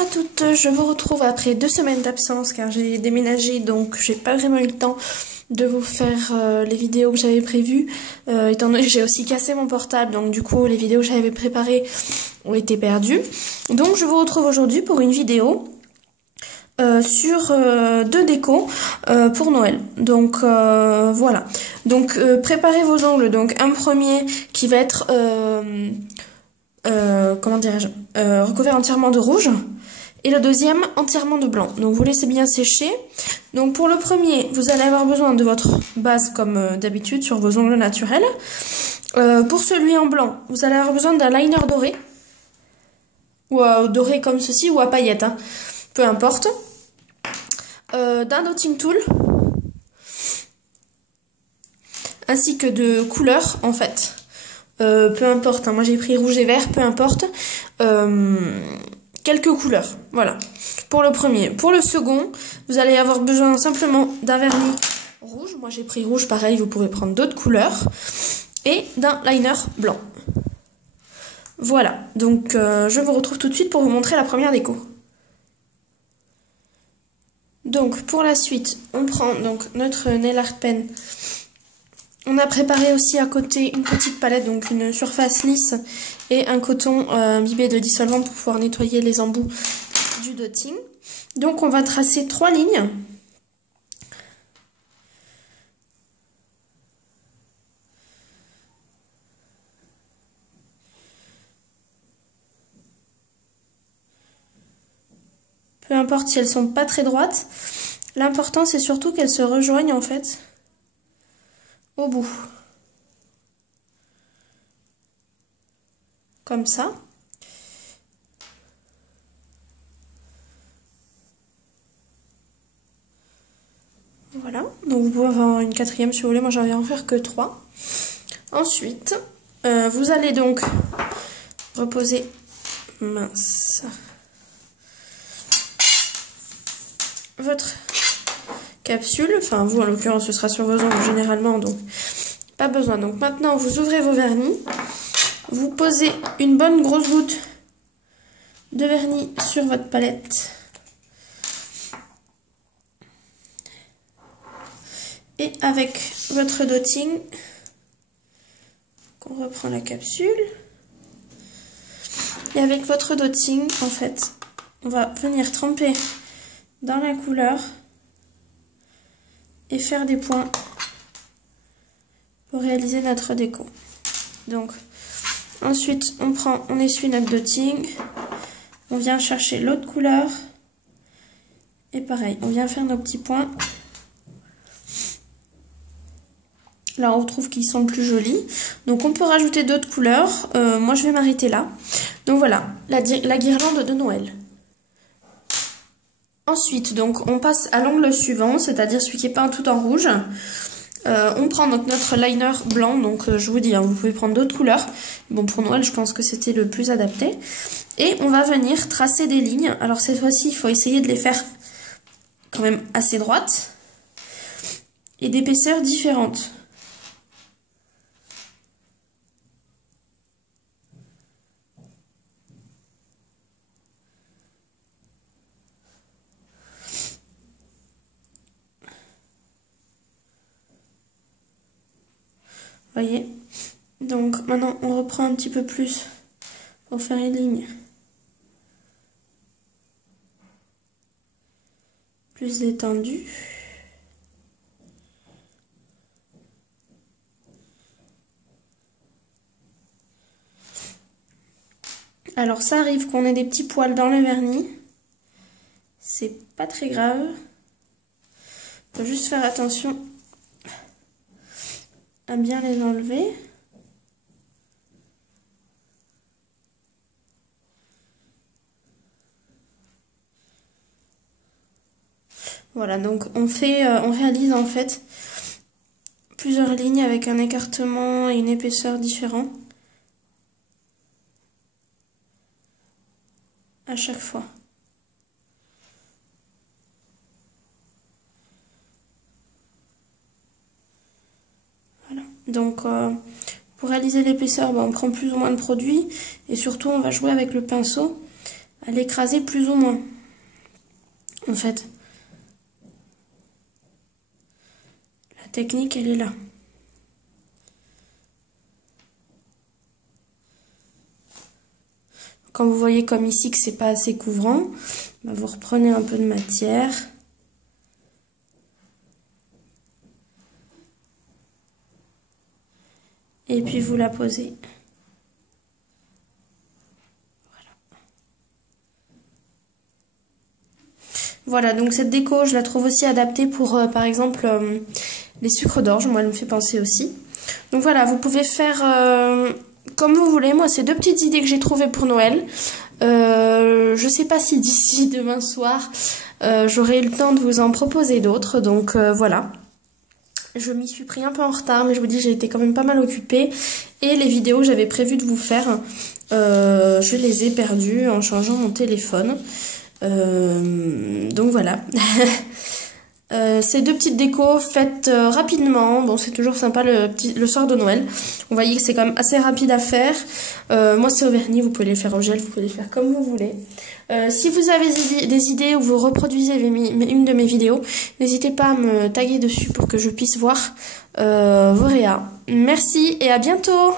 À toutes, je vous retrouve après 2 semaines d'absence car j'ai déménagé, donc j'ai pas vraiment eu le temps de vous faire les vidéos que j'avais prévues, étant donné que j'ai aussi cassé mon portable, donc du coup les vidéos que j'avais préparées ont été perdues. Donc je vous retrouve aujourd'hui pour une vidéo sur 2 décos pour Noël. Donc voilà. Donc préparez vos ongles. Donc un premier qui va être comment dirais-je, recouvert entièrement de rouge. Et le deuxième entièrement de blanc. Donc vous laissez bien sécher. Donc pour le premier, vous allez avoir besoin de votre base comme d'habitude sur vos ongles naturels. Pour celui en blanc, vous allez avoir besoin d'un liner doré. Ou doré comme ceci ou à paillettes. Hein. Peu importe. D'un dotting tool. Ainsi que de couleurs en fait. Peu importe. Hein. Moi j'ai pris rouge et vert, peu importe. Quelques couleurs, voilà, pour le premier. Pour le second, vous allez avoir besoin simplement d'un vernis rouge. Moi, j'ai pris rouge, pareil, vous pouvez prendre d'autres couleurs. Et d'un liner blanc. Voilà, donc je vous retrouve tout de suite pour vous montrer la première déco. Donc, pour la suite, on prend donc notre nail art pen. On a préparé aussi à côté une petite palette, donc une surface lisse et un coton imbibé de dissolvant pour pouvoir nettoyer les embouts du dotting. Donc on va tracer 3 lignes. Peu importe si elles sont pas très droites, l'important c'est surtout qu'elles se rejoignent en fait au bout. Comme ça. Voilà, donc vous pouvez avoir une quatrième si vous voulez, moi j'en vais en faire que 3. Ensuite, vous allez donc reposer votre capsule, enfin vous en l'occurrence ce sera sur vos ongles généralement, donc pas besoin. Donc maintenant vous ouvrez vos vernis, vous posez une bonne grosse goutte de vernis sur votre palette. Et avec votre dotting, on reprend la capsule. Et avec votre dotting, en fait, on va venir tremper dans la couleur et faire des points pour réaliser notre déco. Donc, ensuite, on essuie notre dotting, on vient chercher l'autre couleur et pareil, on vient faire nos petits points. Là, on retrouve qu'ils sont plus jolis. Donc, on peut rajouter d'autres couleurs. Moi, je vais m'arrêter là. Donc, voilà, la guirlande de Noël. Ensuite, donc, on passe à l'ongle suivant, c'est-à-dire celui qui est peint tout en rouge. On prend donc notre liner blanc. Donc, je vous dis, hein, vous pouvez prendre d'autres couleurs. Bon, pour Noël, je pense que c'était le plus adapté. Et on va venir tracer des lignes. Alors, cette fois-ci, il faut essayer de les faire quand même assez droites. Et d'épaisseurs différentes. Voyez, donc maintenant on reprend un petit peu plus pour faire une ligne plus étendue. Alors ça arrive qu'on ait des petits poils dans le vernis, c'est pas très grave, faut juste faire attention à bien les enlever. Voilà, donc on réalise en fait plusieurs lignes avec un écartement et une épaisseur différents à chaque fois. Voilà, donc pour réaliser l'épaisseur, on prend plus ou moins de produit et surtout on va jouer avec le pinceau à l'écraser plus ou moins. En fait, la technique, elle est là. Quand vous voyez comme ici que c'est pas assez couvrant, bah vous reprenez un peu de matière. Et puis vous la posez. Voilà, donc cette déco, je la trouve aussi adaptée pour, par exemple, les sucres d'orge. Moi, elle me fait penser aussi. Donc voilà, vous pouvez faire comme vous voulez. Moi, c'est deux petites idées que j'ai trouvées pour Noël. Je sais pas si d'ici demain soir, j'aurai eu le temps de vous en proposer d'autres. Donc voilà. Je m'y suis pris un peu en retard, mais je vous dis, j'ai été quand même pas mal occupée. Et les vidéos que j'avais prévu de vous faire, je les ai perdues en changeant mon téléphone. Donc voilà. Ces deux petites décos faites rapidement. Bon, c'est toujours sympa le soir de Noël. Vous voyez que c'est quand même assez rapide à faire. Moi, c'est au vernis. Vous pouvez les faire au gel. Vous pouvez les faire comme vous voulez. Si vous avez des idées ou vous reproduisez une de mes vidéos, n'hésitez pas à me taguer dessus pour que je puisse voir vos réas. Merci et à bientôt!